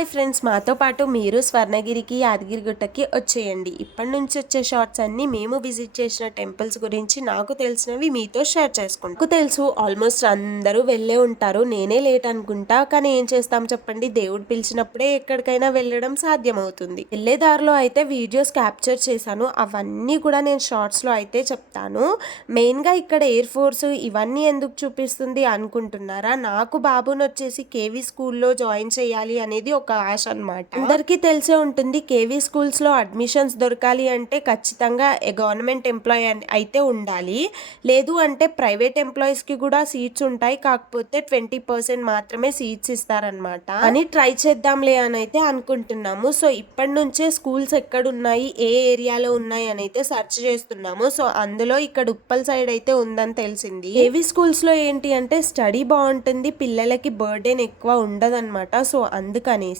Hi friends మాతో పాటు మీరు స్వర్ణగిరికి యాదగిరిగుట్టకి వచ్చేయండి. ఇప్పటి నుంచి వచ్చే షార్ట్స్ అన్ని మేము విజిట్ చేసిన టెంపుల్స్ గురించి నాకు తెలిసినవి మీతో షేర్ చేసుకుంటాం. నాకు తెలుసు ఆల్మోస్ట్ అందరూ వెళ్ళే ఉంటారు. నేనే లేట్ అనుకుంటా కానీ ఏం చేస్తాం చెప్పండి? దేవుడు పిలిచినప్పుడే ఎక్కడికైనా వెళ్ళడం సాధ్యమవుతుంది. వెళ్ళే దారిలో అయితే వీడియోస్ క్యాప్చర్ చేశాను. అవన్నీ కూడా నేను షార్ట్స్లో అయితే చెప్తాను. మెయిన్గా ఇక్కడ ఎయిర్ ఫోర్స్ ఇవన్నీ ఎందుకు చూపిస్తుంది అనుకుంటున్నారా? నాకు బాబుని వచ్చేసి కేవీ స్కూల్లో జాయిన్ చేయాలి అనేది ఒక ఆశ అనమాట అందరికీ తెలిసే ఉంటుంది కేవీ స్కూల్స్లో అడ్మిషన్స్ దొరకాలి అంటే ఖచ్చితంగా గవర్నమెంట్ ఎంప్లాయీ అయితే ఉండాలి. లేదు అంటే ప్రైవేట్ ఎంప్లాయీస్కి కూడా సీట్స్ ఉంటాయి. కాకపోతే ట్వంటీ పర్సెంట్ మాత్రమే సీట్స్ ఇస్తారనమాట అని ట్రై చేద్దాంలే అని అయితే అనుకుంటున్నాము. సో ఇప్పటి నుంచే స్కూల్స్ ఎక్కడ ఉన్నాయి ఏ ఏరియాలో ఉన్నాయి అని అయితే సెర్చ్ చేస్తున్నాము. సో అందులో ఇక్కడ ఉప్పల్ సైడ్ అయితే ఉందని తెలిసింది. ఏవి స్కూల్స్లో ఏంటి అంటే స్టడీ బాగుంటుంది. పిల్లలకి బర్డెన్ ఎక్కువ ఉండదన్నమాట. సో అందుకనేసి.